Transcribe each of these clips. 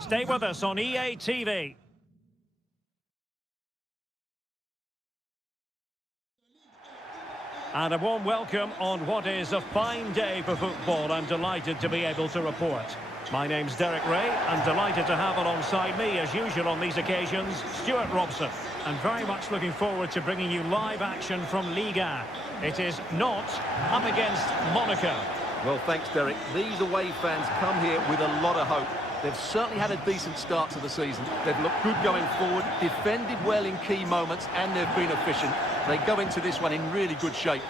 Stay with us on EA TV. And a warm welcome on what is a fine day for football. I'm delighted to be able to report. My name's Derek Ray. I'm delighted to have alongside me, as usual on these occasions, Stuart Robson. And very much looking forward to bringing you live action from Liga. It is Nantes up against Monaco. Well, thanks, Derek. These away fans come here with a lot of hope. They've certainly had a decent start to the season. They've looked good going forward, defended well in key moments, and they've been efficient. They go into this one in really good shape.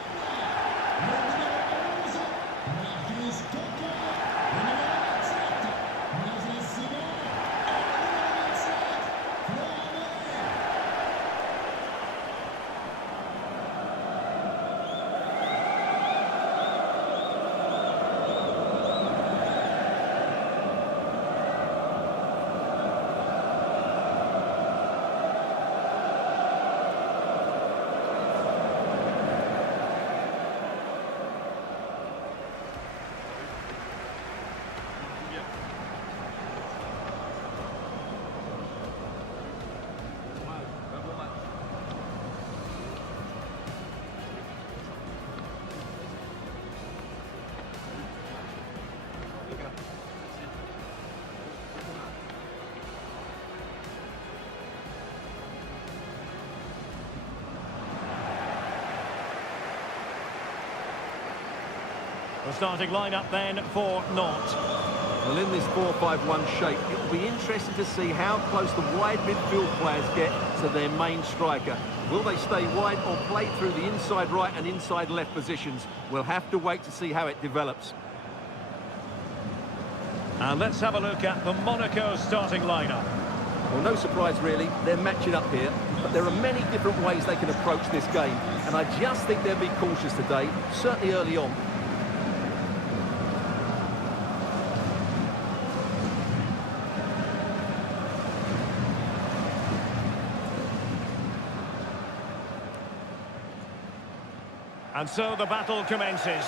The starting lineup then for Nantes. Well, in this 4-5-1 shape, it will be interesting to see how close the wide midfield players get to their main striker. Will they stay wide or play through the inside right and inside left positions? We'll have to wait to see how it develops. And let's have a look at the Monaco starting lineup. Well, no surprise really, they're matching up here, but there are many different ways they can approach this game, and I just think they'll be cautious today, certainly early on. And so the battle commences.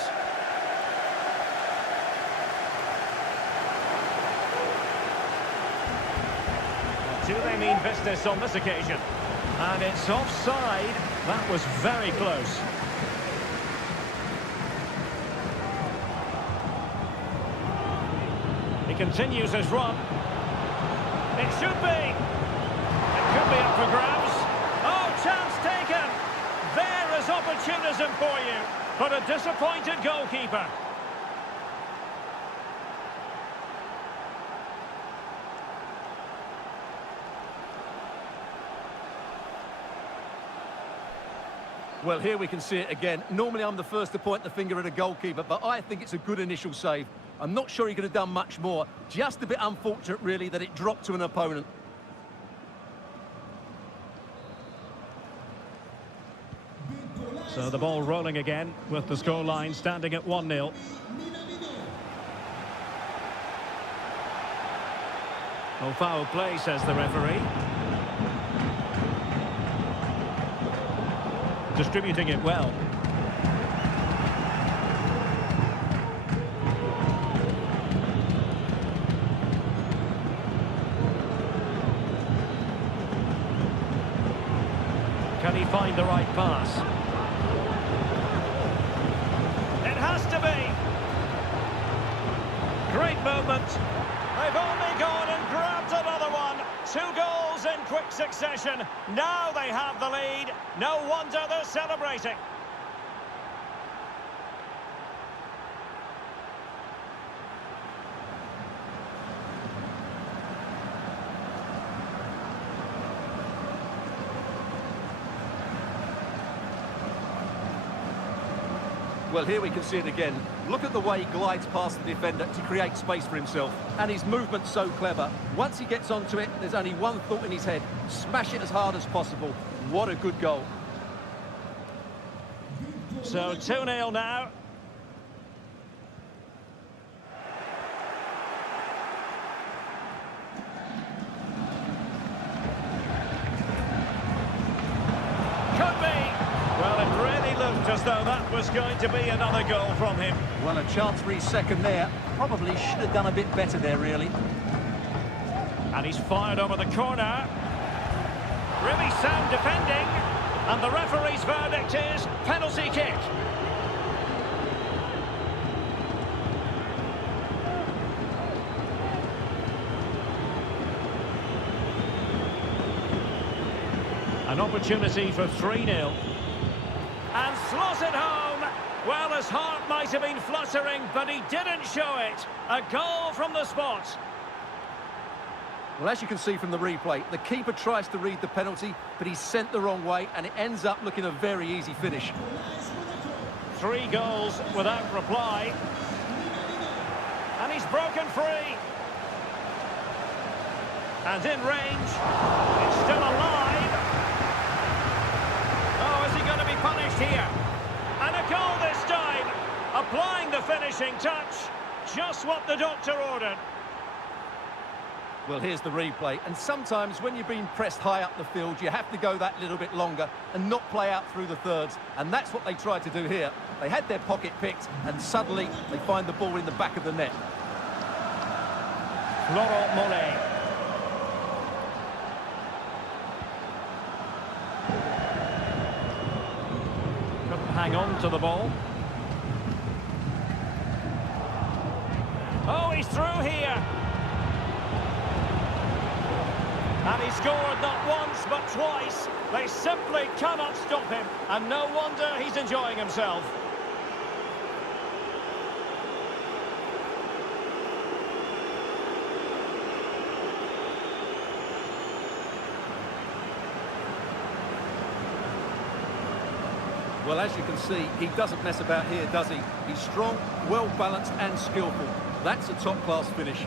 Do they mean business on this occasion? And it's offside. That was very close. He continues his run. It should be. It could be up for grabs. Oh, chance taken. There is opportunism for you, but a disappointed goalkeeper. Well, here we can see it again. Normally I'm the first to point the finger at a goalkeeper, but I think it's a good initial save. I'm not sure he could have done much more. Just a bit unfortunate, really, that it dropped to an opponent. So the ball rolling again with the scoreline standing at 1-0. Oh, foul play, says the referee. Distributing it well. Can he find the right pass? It has to be. Great movement. They've only gone and grabbed another one. 2 goals in quick succession. Now they have the lead. No wonder they're celebrating. Well, here we can see it again. Look at the way he glides past the defender to create space for himself. And his movement's so clever. Once he gets onto it, there's only one thought in his head. Smash it as hard as possible. What a good goal. So 2-0 now. Could be. Well, it really looked as though that was going to be another goal from him. Well, a chance for his second there. Probably should have done a bit better there, really. And he's fired over the corner. Really sound defending. And the referee's verdict is penalty kick. An opportunity for 3-0. And slotted home. Well, his heart might have been fluttering, but he didn't show it. A goal from the spot. Well, as you can see from the replay, the keeper tries to read the penalty, but he's sent the wrong way, and it ends up looking a very easy finish. 3 goals without reply. And he's broken free. And in range. It's still alive. Oh, is he going to be punished here? And a goal this time. Applying the finishing touch. Just what the doctor ordered. Well, here's the replay, and sometimes when you're being pressed high up the field, you have to go that little bit longer and not play out through the thirds, and that's what they tried to do here. They had their pocket picked, and suddenly they find the ball in the back of the net. Florent Mollet. Couldn't hang on to the ball. Oh, he's through here. And he scored not once, but twice. They simply cannot stop him. And no wonder he's enjoying himself. Well, as you can see, he doesn't mess about here, does he? He's strong, well-balanced and skillful. That's a top-class finish.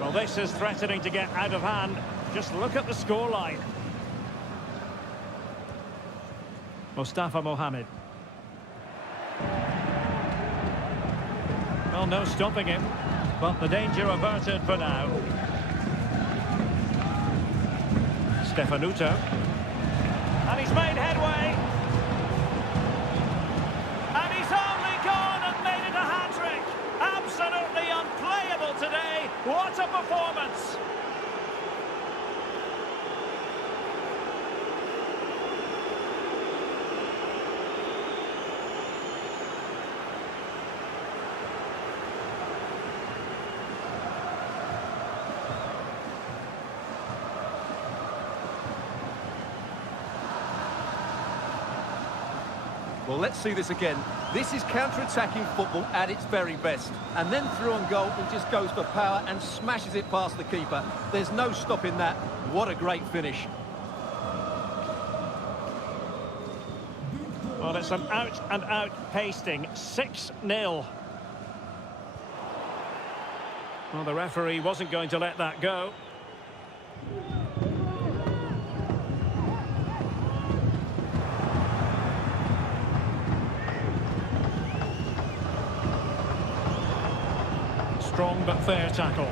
Well, this is threatening to get out of hand. Just look at the scoreline. Mustafa Mohamed. Well, no stopping him, but the danger averted for now. Stefanuto. And he's made headway. And he's only gone and made it a hat-trick. Absolutely unplayable today. What a performance! Well, let's see this again. This is counter-attacking football at its very best. And then through on goal, he just goes for power and smashes it past the keeper. There's no stopping that. What a great finish. Well, it's an out-and-out pasting. 6-0. Well, the referee wasn't going to let that go. Strong but fair tackle.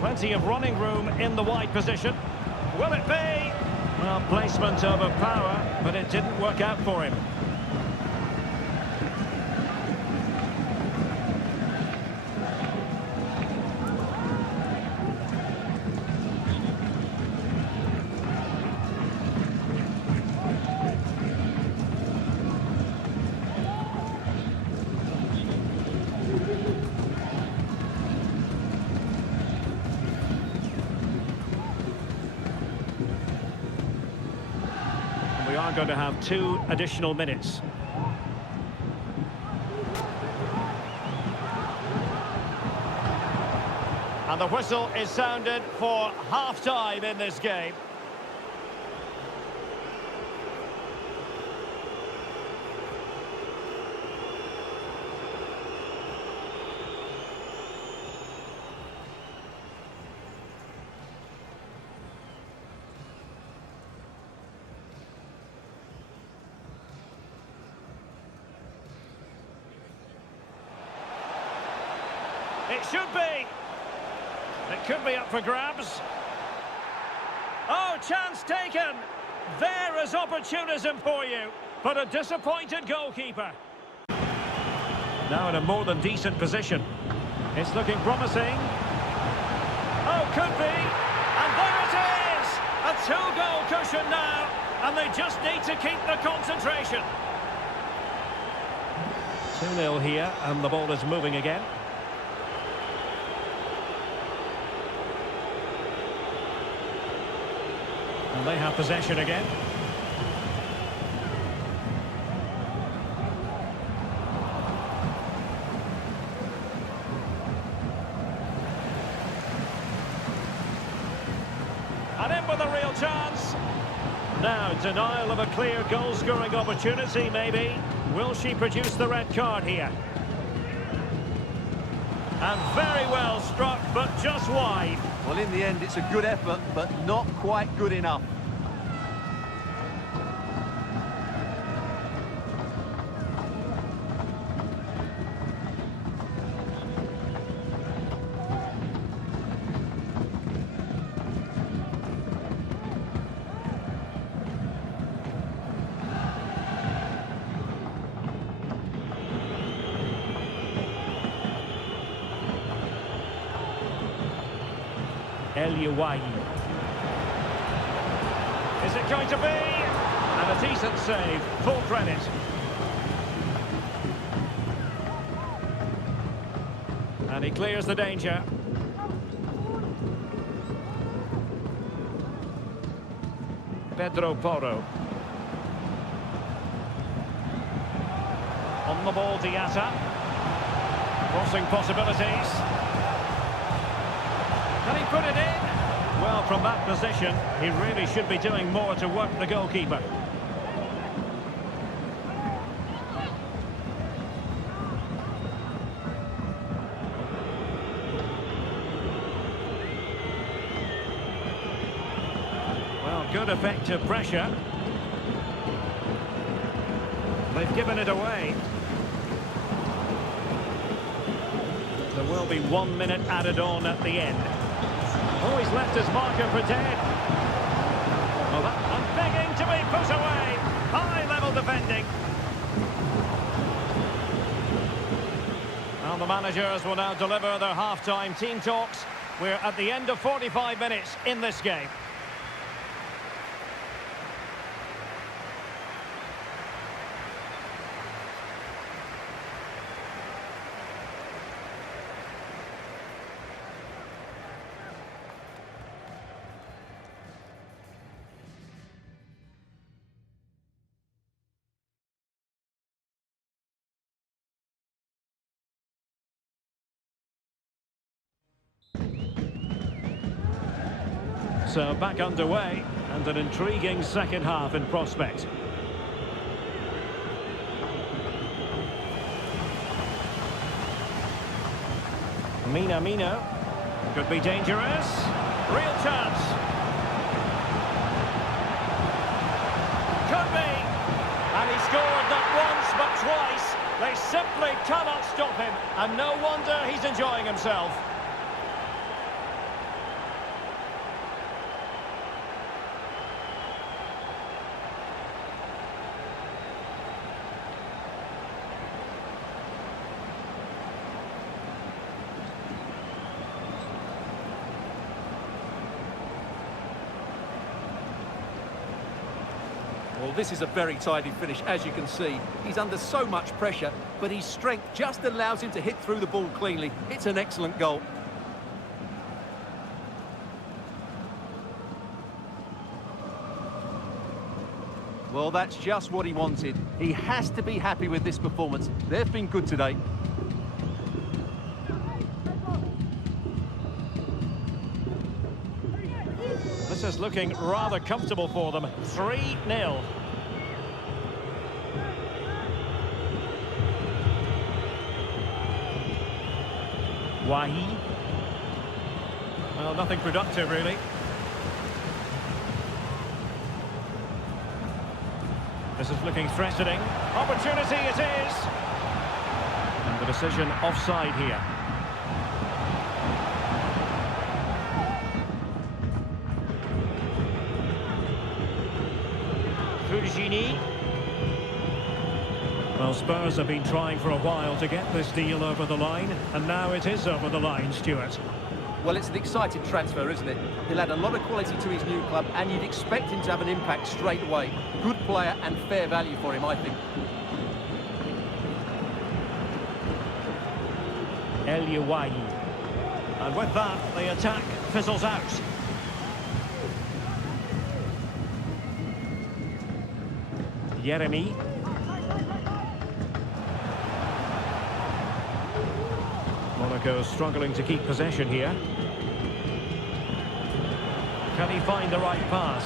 Plenty of running room in the wide position. Will it be? Well, placement over power, but it didn't work out for him. We are going to have 2 additional minutes. And the whistle is sounded for half-time in this game. It should be. It could be up for grabs. Oh, chance taken. There is opportunism for you, but a disappointed goalkeeper. Now in a more than decent position. It's looking promising. Oh, could be. And there it is! A two-goal cushion now. And they just need to keep the concentration. 2-0 here, and the ball is moving again. And they have possession again. And in with a real chance. Now, denial of a clear goal-scoring opportunity, maybe. Will she produce the red card here? And very well struck, but just wide. Well, in the end, it's a good effort, but not quite good enough. El Youahi. Is it going to be? And a decent save, full credit. And he clears the danger. Pedro Porro. On the ball, Diatta. Crossing possibilities. Can he put it in? Well, from that position, he really should be doing more to work the goalkeeper. Well, good effective pressure. They've given it away. There will be 1 minute added on at the end. Oh, he's left his marker for dead. Well, and begging to be put away. High-level defending. And the managers will now deliver their half-time team talks. We're at the end of 45 minutes in this game. So back underway, and an intriguing second half in prospect. Minamino could be dangerous. Real chance. Could be. And he scored not once but twice. They simply cannot stop him, and no wonder he's enjoying himself. Well, this is a very tidy finish, as you can see. He's under so much pressure, but his strength just allows him to hit through the ball cleanly. It's an excellent goal. Well, that's just what he wanted. He has to be happy with this performance. They've been good today. This is looking rather comfortable for them. 3-0. Wahi. Well, nothing productive, really. This is looking threatening. Opportunity it is. And the decision offside here. Furigini. Well, Spurs have been trying for a while to get this deal over the line, and now it is over the line, Stuart. Well, it's an exciting transfer, isn't it? He'll add a lot of quality to his new club, and you'd expect him to have an impact straight away. Good player and fair value for him, I think. El Youai. And with that, the attack fizzles out. Yeremy. Monaco struggling to keep possession here. Can he find the right pass?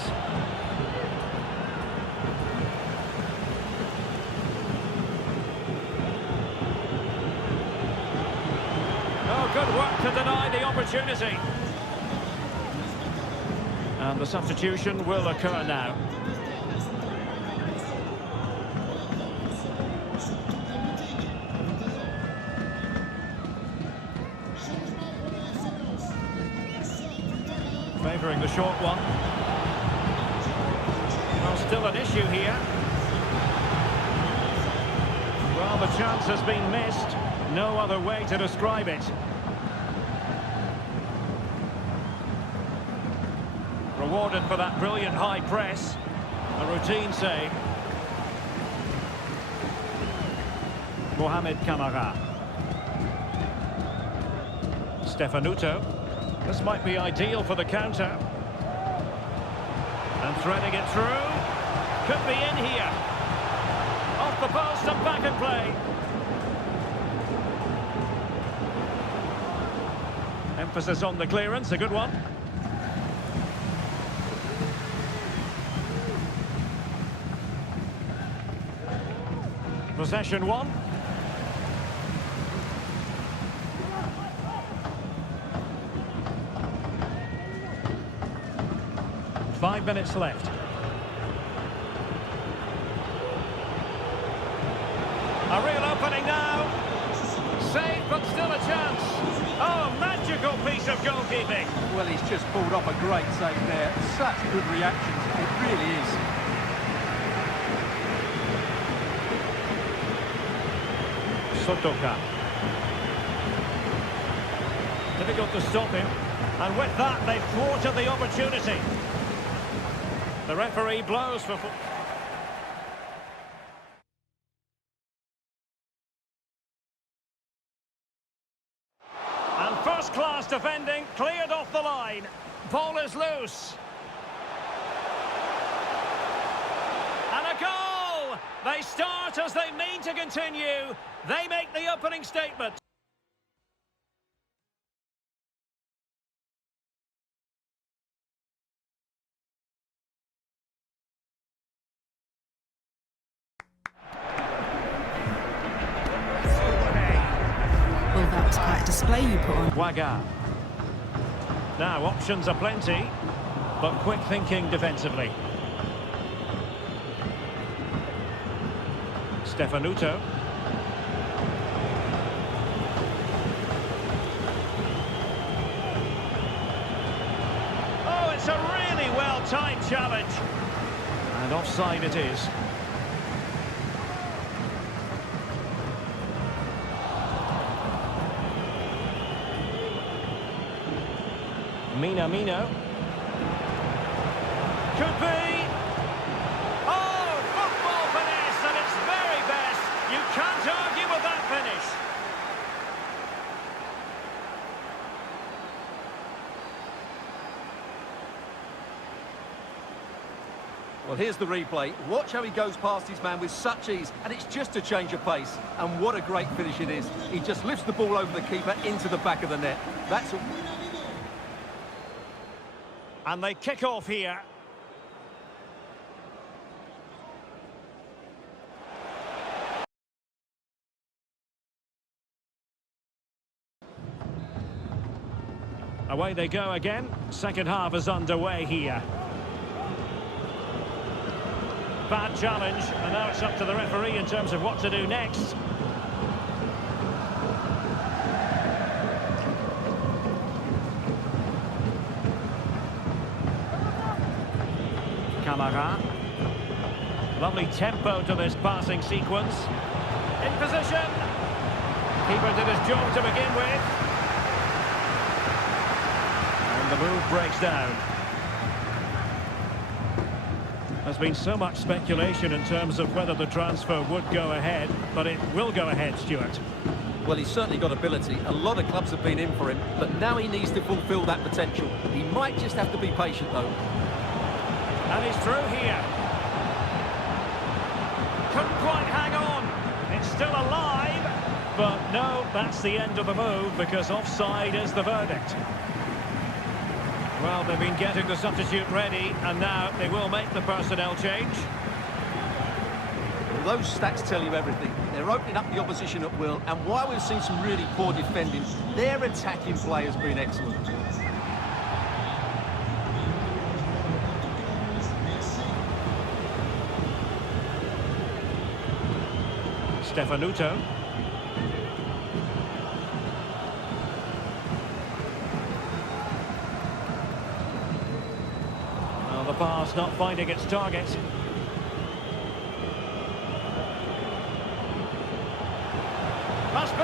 Oh, good work to deny the opportunity. And the substitution will occur now. Favouring the short one. Well, still an issue here. Well, the chance has been missed. No other way to describe it. Rewarded for that brilliant high press. A routine save. Mohamed Kamara. Stefanuto. This might be ideal for the counter. And threading it through. Could be in here. Off the post and back in play. Emphasis on the clearance, a good one. Possession one. 5 minutes left. A real opening now. Save, but still a chance. Oh, magical piece of goalkeeping. Well, he's just pulled off a great save there. Such good reactions. It really is. Sotoka. Difficult to stop him. And with that, they've thwarted the opportunity. The referee blows for... And first-class defending, cleared off the line. Ball is loose. And a goal! They start as they mean to continue. They make the opening statement. Well, that was quite a display you put on. Waga. Now, options are plenty, but quick thinking defensively. Stefanuto. Oh, it's a really well-timed challenge. And offside it is. Minamino. Could be. Oh, football finesse at its very best. You can't argue with that finish. Well, here's the replay. Watch how he goes past his man with such ease, and it's just a change of pace. And what a great finish it is. He just lifts the ball over the keeper into the back of the net. That's a... And they kick off here. Away they go again. Second half is underway here. Bad challenge, and now it's up to the referee in terms of what to do next. Kamara. Lovely tempo to this passing sequence. In position. Keeper did his job to begin with. And the move breaks down. There's been so much speculation in terms of whether the transfer would go ahead, but it will go ahead, Stuart. Well, he's certainly got ability. A lot of clubs have been in for him, but now he needs to fulfil that potential. He might just have to be patient, though. And he's through here. Couldn't quite hang on. It's still alive. But no, that's the end of the move because offside is the verdict. Well, they've been getting the substitute ready, and now they will make the personnel change. Well, those stats tell you everything. They're opening up the opposition at will, and while we've seen some really poor defending, their attacking play has been excellent. Stefanuto. Well, the pass not finding its target. Must be!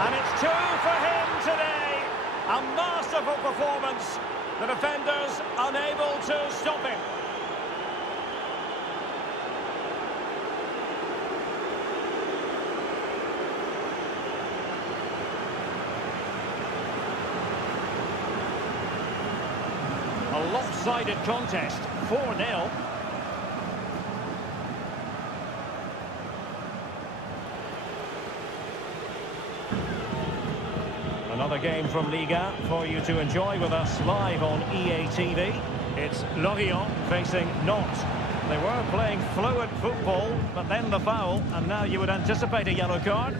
And it's 2 for him today. A masterful performance. The defenders unable to stop him. A lopsided contest, 4-0. Another game from Liga for you to enjoy with us live on EA TV. It's Lorient facing Nantes. They were playing fluid football, but then the foul, and now you would anticipate a yellow card.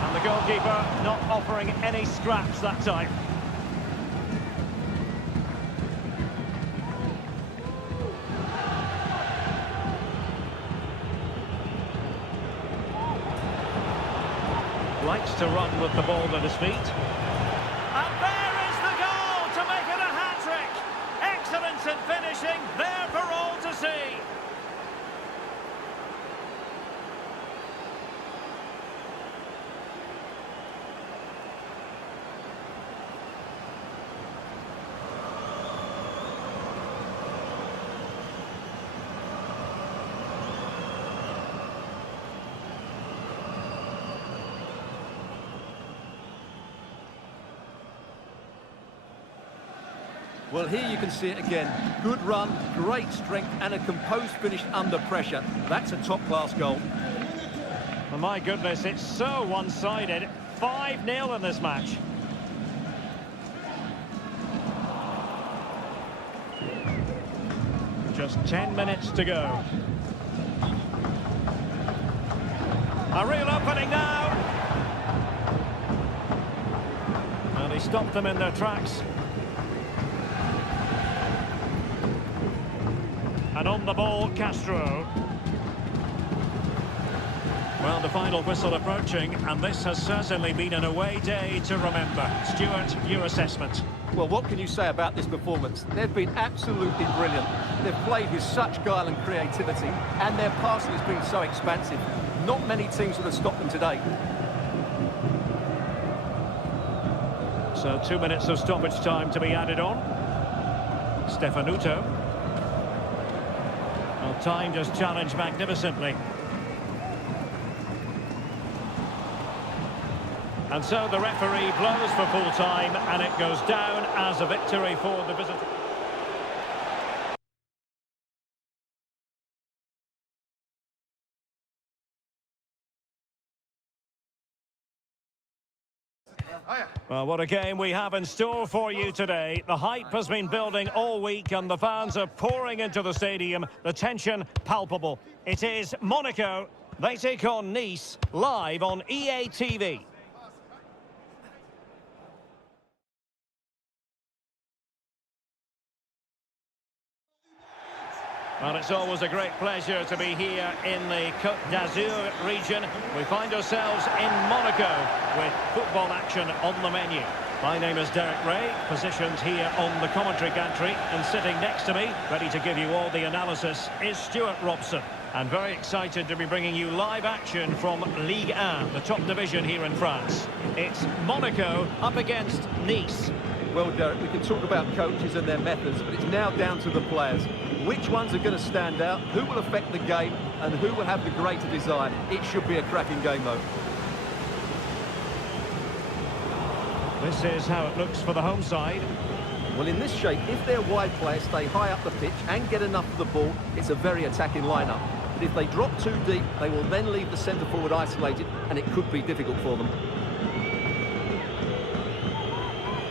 And the goalkeeper not offering any scraps that time. Likes to run with the ball at his feet. And there is the goal to make it a hat-trick. Excellence in finishing, there for all to see. Well, here you can see it again. Good run, great strength, and a composed finish under pressure. That's a top-class goal. Oh, my goodness, it's so one-sided. 5-0 in this match. Just 10 minutes to go. A real opening now. And he stopped them in their tracks. And on the ball, Castro. Well, the final whistle approaching, and this has certainly been an away day to remember. Stuart, your assessment? Well, what can you say about this performance? They've been absolutely brilliant. They've played with such guile and creativity, and their passing has been so expansive. Not many teams would have stopped them today. So 2 minutes of stoppage time to be added on. Stefanuto. Well, time just challenged magnificently. And so the referee blows for full time, and it goes down as a victory for the visitor. Well, what a game we have in store for you today. The hype has been building all week and the fans are pouring into the stadium. The tension palpable. It is Monaco. They take on Nice live on EA TV. Well, it's always a great pleasure to be here in the Côte d'Azur region. We find ourselves in Monaco with football action on the menu. My name is Derek Ray, positioned here on the commentary gantry, and sitting next to me, ready to give you all the analysis, is Stuart Robson. And very excited to be bringing you live action from Ligue 1, the top division here in France. It's Monaco up against Nice. Well, Derek, we can talk about coaches and their methods, but it's now down to the players. Which ones are going to stand out, who will affect the game, and who will have the greater desire? It should be a cracking game, though. This is how it looks for the home side. Well, in this shape, if their wide players stay high up the pitch and get enough of the ball, it's a very attacking lineup. But if they drop too deep, they will then leave the centre-forward isolated, and it could be difficult for them.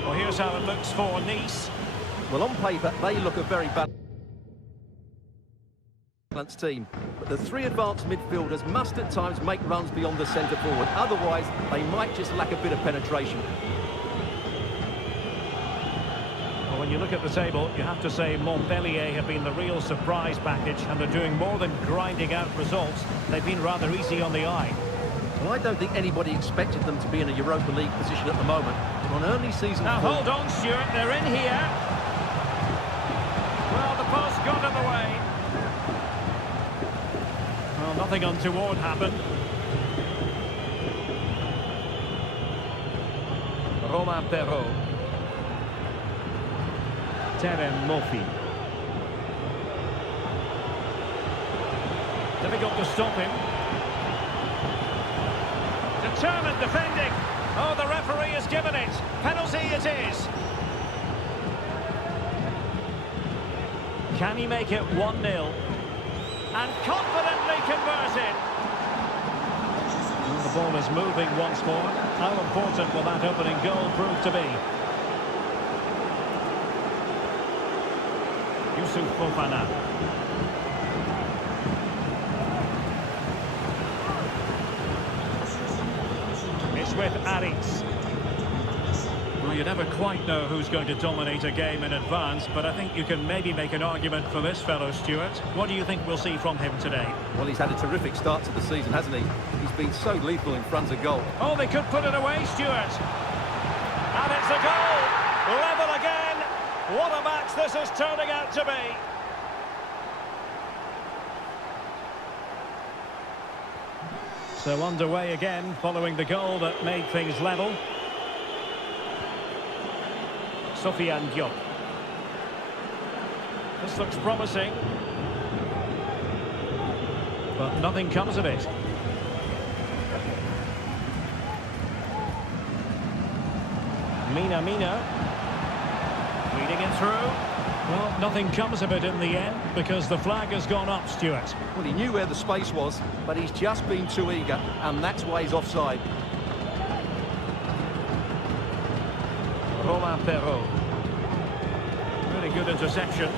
Well, here's how it looks for Nice. Well, on paper, they look a very balanced team. But the three advanced midfielders must at times make runs beyond the centre-forward. Otherwise, they might just lack a bit of penetration. Well, when you look at the table, you have to say Montpellier have been the real surprise package, and they're doing more than grinding out results. They've been rather easy on the eye. Well, I don't think anybody expected them to be in a Europa League position at the moment. On early season... Now, hold on, Stuart. They're in here. Well, the post got in the way. Well, nothing untoward happened. Romain Perrault. Terem Moffi. Difficult to stop him. Determined defending. Oh, the referee has given it. Penalty it is. Can he make it 1-0? And confidently converted. And the ball is moving once more. How important will that opening goal prove to be? Youssouf Fofana. It's with Aritz. Well, you never quite know who's going to dominate a game in advance, but I think you can maybe make an argument for this fellow, Stuart. What do you think we'll see from him today? Well, he's had a terrific start to the season, hasn't he? He's been so lethal in front of goal. Oh, they could put it away, Stuart. And it's a goal! Level again! What a match this is turning out to be! So underway again, following the goal that made things level. Sofiane Diop. This looks promising. But nothing comes of it. Mina. Leading it through. Well, nothing comes of it in the end because the flag has gone up, Stuart. Well, he knew where the space was, but he's just been too eager, and that's why he's offside. Romain Perrault. Really good interception.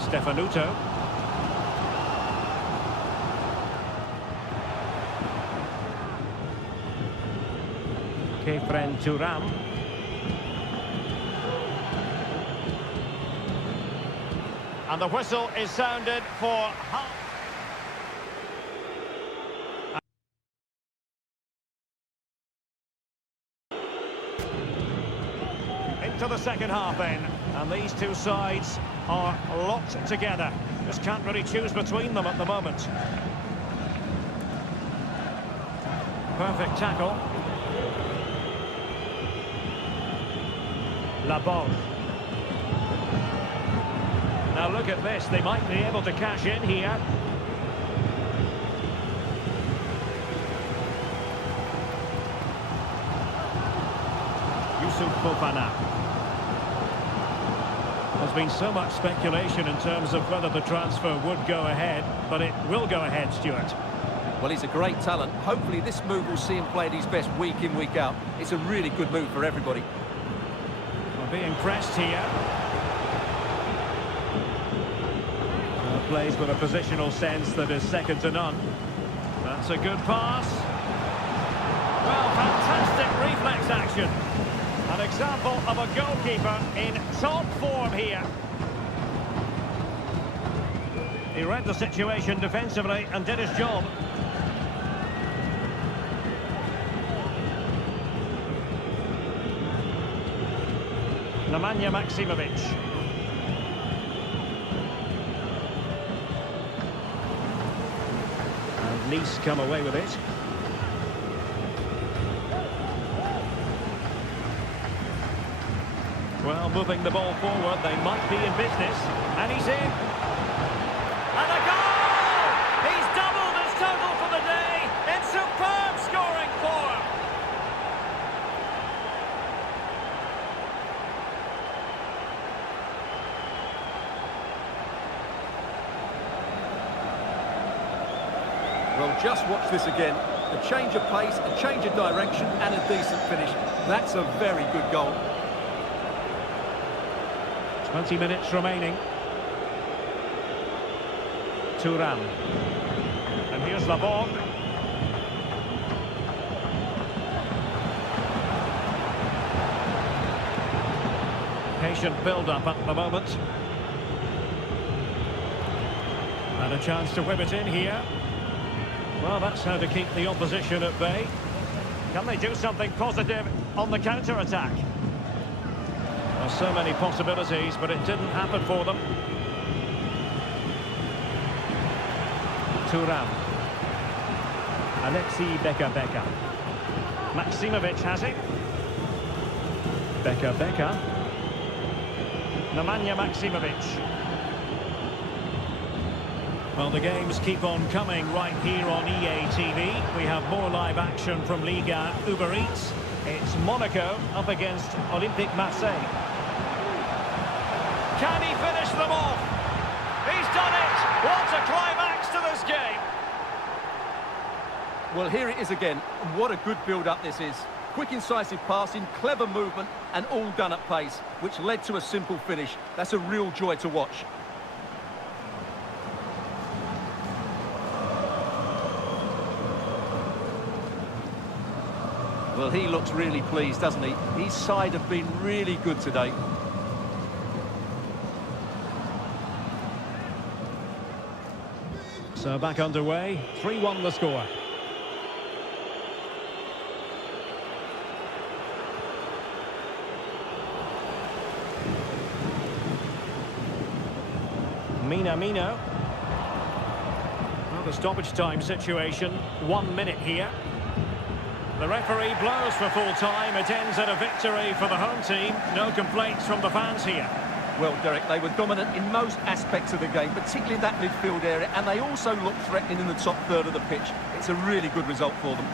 Stefanuto. Khéphren Thuram. And the whistle is sounded for half. Into the second half then, and these two sides are locked together. Just can't really choose between them at the moment. Perfect tackle. Laborde. Now look at this, they might be able to cash in here. Youssouf Fofana. There's been so much speculation in terms of whether the transfer would go ahead, but it will go ahead, Stuart. Well, he's a great talent. Hopefully this move will see him play at his best week in, week out. It's a really good move for everybody. We're being pressed here. Plays with a positional sense that is second to none. That's a good pass. Well, fantastic reflex action. An example of a goalkeeper in top form here. He read the situation defensively and did his job. Nemanja Maksimovic. And Nice come away with it. Well, moving the ball forward, they might be in business. And he's in. And a goal! He's doubled his total for the day in superb scoring form. Well, just watch this again. A change of pace, a change of direction, and a decent finish. That's a very good goal. 20 minutes remaining. Thuram. And here's Laborde. Patient build-up at the moment. And a chance to whip it in here. Well, that's how to keep the opposition at bay. Can they do something positive on the counter-attack? Well, so many possibilities, but it didn't happen for them. Thuram. Alexi Beka-Beka. Maksimovic has it. Beka-Beka. Nemanja Maksimovic. Well, the games keep on coming right here on EA TV. We have more live action from Liga Uber Eats. It's Monaco up against Olympique Marseille. Can he finish them off? He's done it! What a climax to this game! Well, here it is again. What a good build-up this is. Quick, incisive passing, clever movement, and all done at pace, which led to a simple finish. That's a real joy to watch. Well, he looks really pleased, doesn't he? His side have been really good today. So back underway, 3-1 the score. Minamino. Well, the stoppage time situation, 1 minute here. The referee blows for full time. It ends in a victory for the home team. No complaints from the fans here. Well, Derek, they were dominant in most aspects of the game, particularly that midfield area, and they also looked threatening in the top third of the pitch. It's a really good result for them.